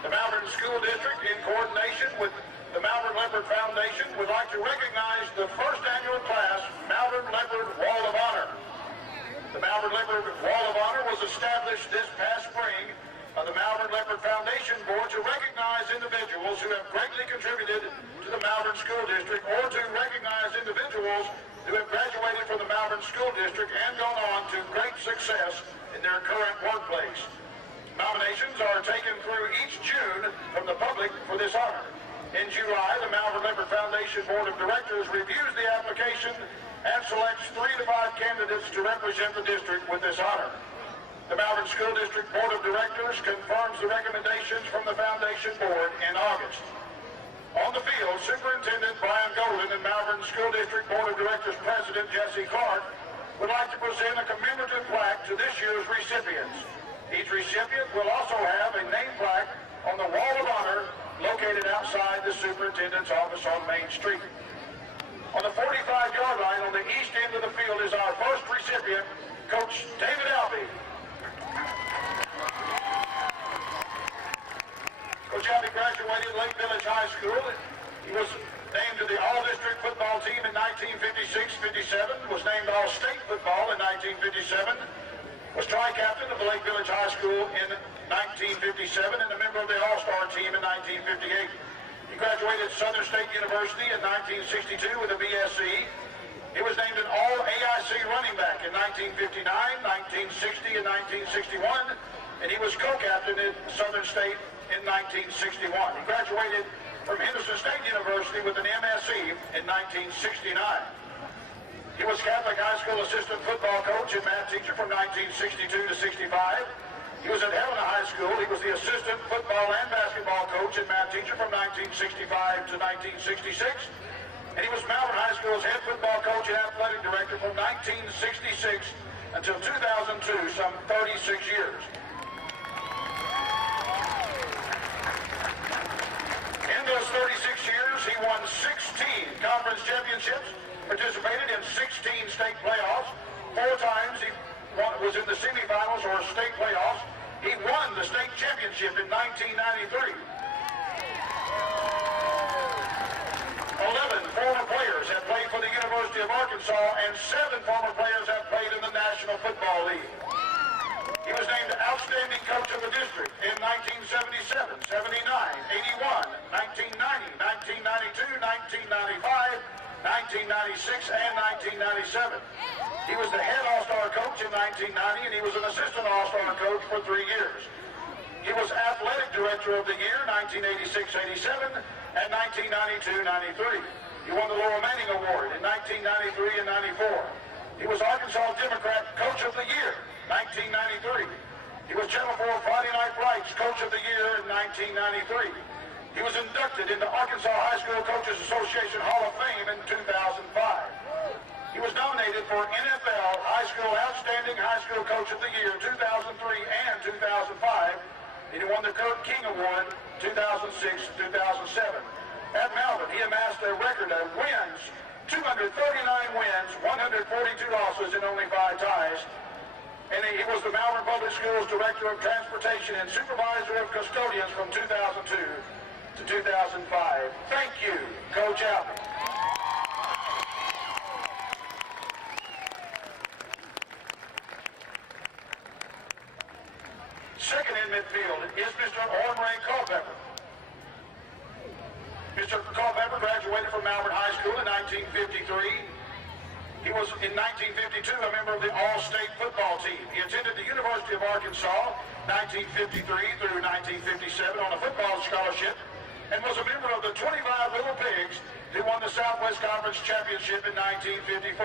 The Malvern School District, in coordination with the Malvern Leopard Foundation, would like to recognize the first annual class Malvern Leopard Wall of Honor. The Malvern Leopard Wall of Honor was established this past spring by the Malvern Leopard Foundation Board to recognize individuals who have greatly contributed to the Malvern School District, or to recognize individuals who have graduated from the Malvern School District and gone on to great success in their current workplace. Nominations are taken through each June from the public for this honor. In July, the Malvern Leopard Foundation Board of Directors reviews the application and selects 3 to 5 candidates to represent the district with this honor. The Malvern School District Board of Directors confirms the recommendations from the Foundation Board in August. On the field, Superintendent Brian Golden and Malvern School District Board of Directors President Jesse Clark would like to present a commemorative plaque to this year's recipients. Each recipient will also have a name plaque on the Wall of Honor located outside the Superintendent's office on Main Street. On the 45-yard line on the east end of the field is our first recipient, Coach David Alpe. Coach Alpe graduated Lake Village High School. He was named to the All-District football team in 1956-57, was named All-State football in 1957, was tri-captain of the Lake Village High School in 1957 and a member of the All-Star team in 1958. He graduated Southern State University in 1962 with a BSc. He was named an All-AIC running back in 1959, 1960, and 1961, and he was co-captain at Southern State in 1961. He graduated from Henderson State University with an MSc in 1969. He was Catholic High School assistant football coach and math teacher from 1962 to 65. He was at Helena High School. He was the assistant football and basketball coach and math teacher from 1965 to 1966. And he was Malvern High School's head football coach and athletic director from 1966 until 2002, some 36 years. In those 36 years, he won 16 conference championships, participated in 16 state playoffs. 4 times he was in the semifinals or state playoffs. He won the state championship in 1993. 11 former players have played for the University of Arkansas, and 7 former players have played in the National Football League. He was named Outstanding Coach of the District in 1977, 79, 81, 1990, 1992, 1995, 1996, and 1997. He was the head All-Star coach in 1990, and he was an assistant All-Star coach for 3 years. He was Athletic Director of the Year 1986-87 and 1992-93. He won the Laurel Manning Award in 1993 and 94. He was Arkansas Democrat Coach of the Year 1993. He was Channel 4 Friday Night Lights Coach of the Year in 1993. He was inducted into Arkansas High School Coaches Association Hall of Fame in 2005. He was nominated for NFL High School Outstanding High School Coach of the Year 2003 and 2005. And he won the Kurt King Award 2006-2007. At Malvern, he amassed a record of wins, 239 wins, 142 losses, and only 5 ties. And he was the Malvern Public Schools Director of Transportation and Supervisor of Custodians from 2002 to 2005. Thank you, Coach Alpe. Second in midfield is Mr. Oren Culpepper. Mr. Culpepper graduated from Malvern High School in 1953. He was, in 1952, a member of the All-State football team. He attended the University of Arkansas 1953 through 1957 on a football scholarship and was a member of the 25 Little Pigs who won the Southwest Conference Championship in 1954.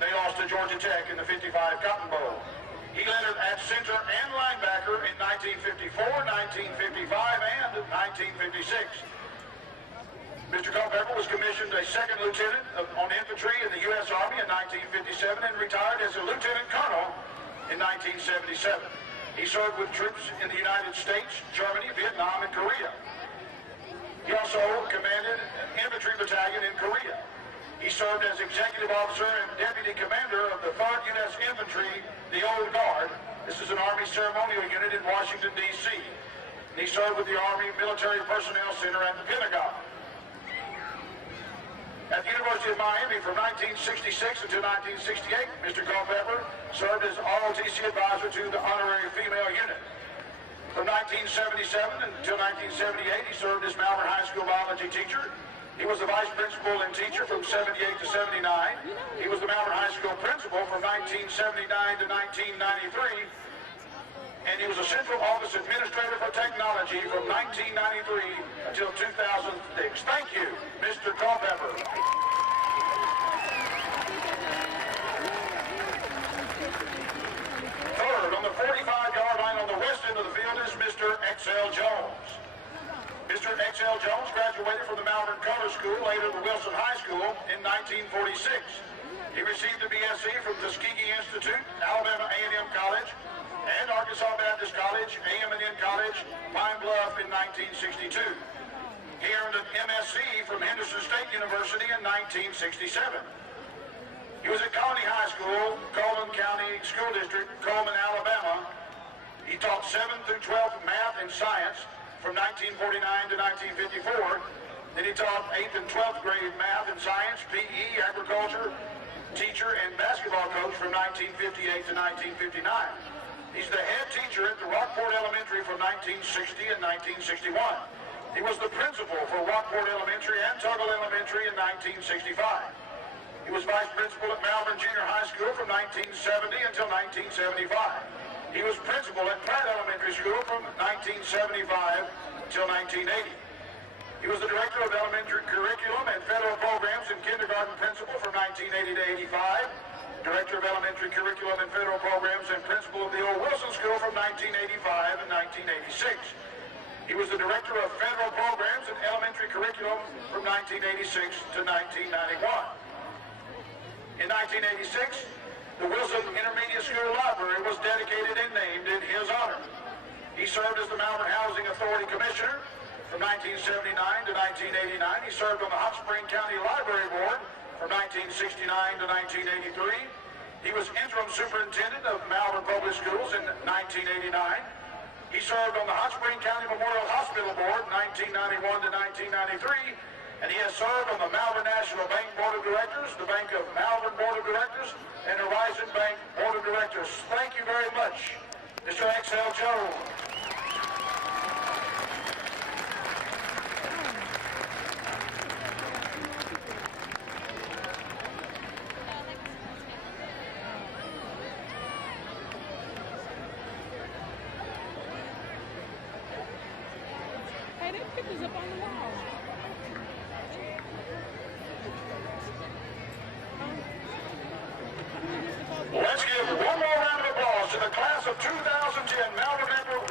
They lost to Georgia Tech in the 55 Cotton Bowl. He led it at center and linebacker in 1954, 1955, and 1956. Mr. Culpepper was commissioned a second lieutenant on infantry in the U.S. Army in 1957 and retired as a lieutenant colonel in 1977. He served with troops in the United States, Germany, Vietnam, and Korea. He also commanded an infantry battalion in Korea. He served as executive officer and deputy commander of the 3rd U.S. Infantry, the Old Guard. This is an Army ceremonial unit in Washington, D.C. and he served with the Army Military Personnel Center at the Pentagon. At the University of Miami from 1966 until 1968, Mr. Culpepper served as ROTC advisor to the honorary female unit. From 1977 until 1978, he served as Malvern High School biology teacher. He was the vice principal and teacher from 78 to 79. He was the Malvern High School principal from 1979 to 1993. And he was a central office administrator for technology from 1993 until 2006. Thank you, Mr. Culpepper. Third, on the 45-yard line on the west end of the field is Mr. X.L. Jones. Mr. X.L. Jones graduated from the Malvern Color School, later the Wilson High School, in 1946. He received a BSc from Tuskegee Institute, Alabama A&M College, and Arkansas Baptist College, AM&N College, Pine Bluff in 1962. He earned an MSc from Henderson State University in 1967. He was at Colony High School, Coleman County School District, Coleman, Alabama. He taught 7th through 12th math and science from 1949 to 1954. Then he taught 8th and 12th grade math and science, PE, agriculture, teacher, and basketball coach from 1958 to 1959. He's the head teacher at the Rockport Elementary from 1960 and 1961. He was the principal for Rockport Elementary and Tuggle Elementary in 1965. He was vice principal at Malvern Junior High School from 1970 until 1975. He was principal at Pratt Elementary School from 1975 until 1980. He was the director of elementary curriculum and federal programs and kindergarten principal from 1980 to 85. Director of Elementary Curriculum and Federal Programs and Principal of the Old Wilson School from 1985 and 1986. He was the Director of Federal Programs and Elementary Curriculum from 1986 to 1991. In 1986, the Wilson Intermediate School Library was dedicated and named in his honor. He served as the Malvern Housing Authority Commissioner from 1979 to 1989. He served on the Hot Spring County Library Board from 1969 to 1983. He was interim superintendent of Malvern Public Schools in 1989. He served on the Hot Spring County Memorial Hospital Board 1991 to 1993. And he has served on the Malvern National Bank Board of Directors, the Bank of Malvern Board of Directors, and Horizon Bank Board of Directors. Thank you very much, Mr. X.L. Jones. Pictures up on the wall. Let's give one more round of applause to the class of 2010 Malvern Leopard